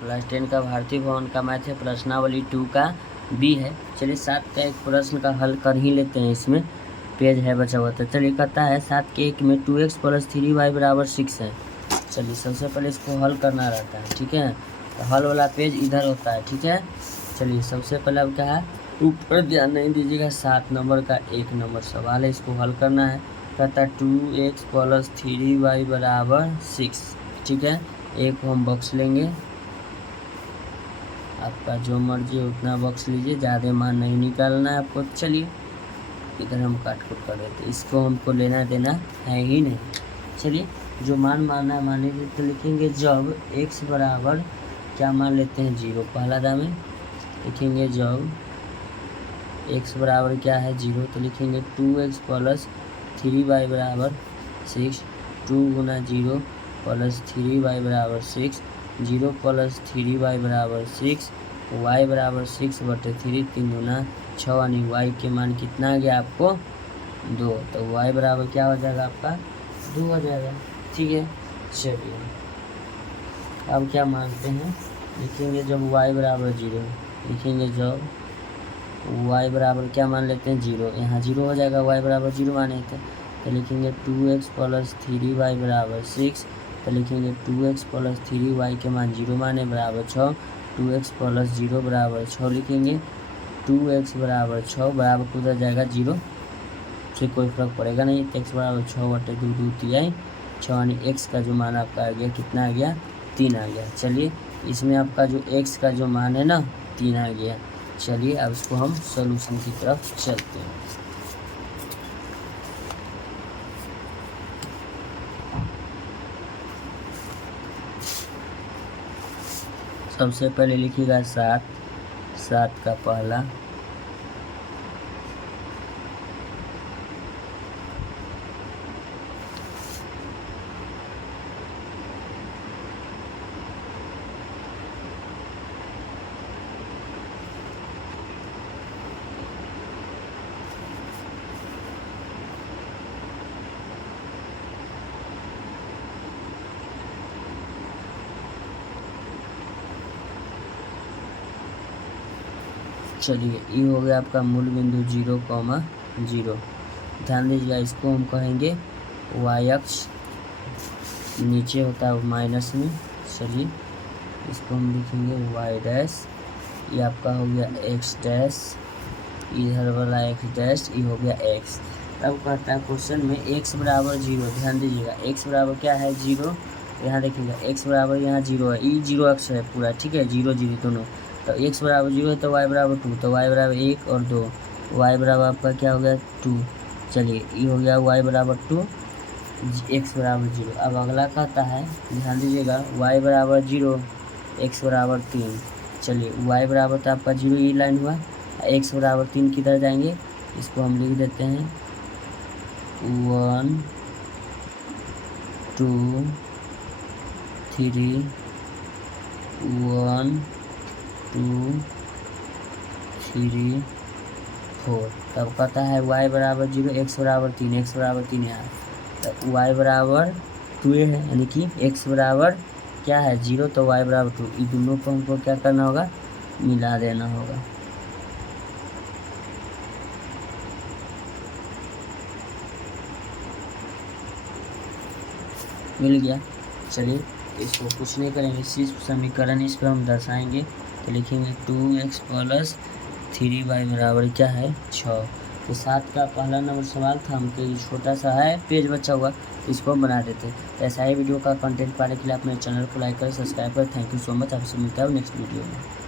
Class 10 का भारतीय भवन का मैथ है, प्रश्नावली 2 का बी है। चलिए 7 का एक प्रश्न का हल कर ही लेते हैं, इसमें पेज है बचा हुआ। तो चलिए कहता है 7 के 1 में 2x + 3y = 6 है। चलिए सबसे पहले इसको हल करना रहता है, ठीक है। तो हल वाला पेज इधर होता है, ठीक है। चलिए सबसे पहले अब क्या है, ऊपर ध्यान नहीं दीजिएगा, 7 नंबर का 1 नंबर सवाल है, इसको हल करना है। कहता है 2x + 3y = 6, ठीक है। एक हम बॉक्स लेंगे, आपका जो मर्जी उतना बॉक्स लीजिए, ज़्यादा मान नहीं निकालना है आपको। चलिए इधर हम काट कुट कर देते, इसको हमको लेना देना है ही नहीं। चलिए जो मान मानना है मान लीजिए, तो लिखेंगे जब x बराबर क्या मान लेते हैं 0। पहला दाम लिखेंगे जब x बराबर क्या है 0, तो लिखेंगे 2x + 3y = 6। 2 गुना 0 + 3y = 6, 0 + 3y = 6, y = 6/3, 3 गुना 6, यानी y के मान कितना आ गया आपको 2। तो y बराबर क्या हो जाएगा आपका 2 हो जाएगा, ठीक है। चलिए अब क्या मानते हैं, लिखेंगे जब y बराबर 0, लिखेंगे जब y बराबर क्या मान लेते हैं 0, यहाँ 0 हो जाएगा, y बराबर 0 माने थे। तो लिखेंगे 2x + 3y = 6, तो लिखेंगे 2x + 3y के मान 0 माने बराबर 6, 2x + 0 = 6 लिखेंगे। 2x = 6 बराबर को उधर जाएगा 0 से कोई फर्क पड़ेगा नहीं, तो x बराबर 6/2 2 3 6, यानी x का जो मान आपका आ गया कितना आ गया 3 आ गया। चलिए इसमें आपका जो x का जो मान है ना 3 आ गया। चलिए अब इसको हम सॉल्यूशन की तरफ चलते हैं। सबसे पहले लिखिएगा 7 का पहला, चलिए ये हो गया आपका मूल बिंदु 0,0। ध्यान दीजिएगा, इसको हम कहेंगे y अक्ष, नीचे होता है माइनस में। चलिए इसको हम लिखेंगे y', ये आपका हो गया x', इधर वाला x', ये हो गया x। अब कहता है क्वेश्चन में x बराबर 0, ध्यान दीजिएगा x बराबर क्या है 0, यहाँ देखिएगा x बराबर यहाँ 0 है, ये 0 अक्ष है पूरा, ठीक है, 0 0 दोनों। तो x बराबर 0 है तो y बराबर 2, तो y बराबर 1 और 2, y बराबर आपका क्या हो गया 2। चलिए ये हो गया y बराबर 2, x बराबर 0। अब अगला कहता है, ध्यान दीजिएगा, y बराबर 0, x बराबर 3। चलिए y बराबर तो आपका 0 ये लाइन हुआ, x बराबर 3 किधर जाएंगे, इसको हम लिख देते हैं 1 2 3, 1 2 3 4। तब कहता है y बराबर 0, x बराबर 3, x बराबर 3 है, तो y बराबर 2 है, यानी कि x बराबर क्या है 0, तो y बराबर 2। इन दोनों को हमको क्या करना होगा, मिला देना होगा। मिल गया। चलिए इसको कुछ नहीं करेंगे, इसी समीकरण इस पर हम दर्शाएंगे। तो लिखेंगे 2x + 3y बराबर क्या है 6। तो 7 का पहला नंबर सवाल था, हमको ये छोटा सा है पेज बचा हुआ, तो इसको हम बना देते। तो ऐसा ही वीडियो का कंटेंट पाने के लिए अपने चैनल को लाइक करें, सब्सक्राइब करें। थैंक यू सो मच, आपसे मिलता है नेक्स्ट वीडियो में।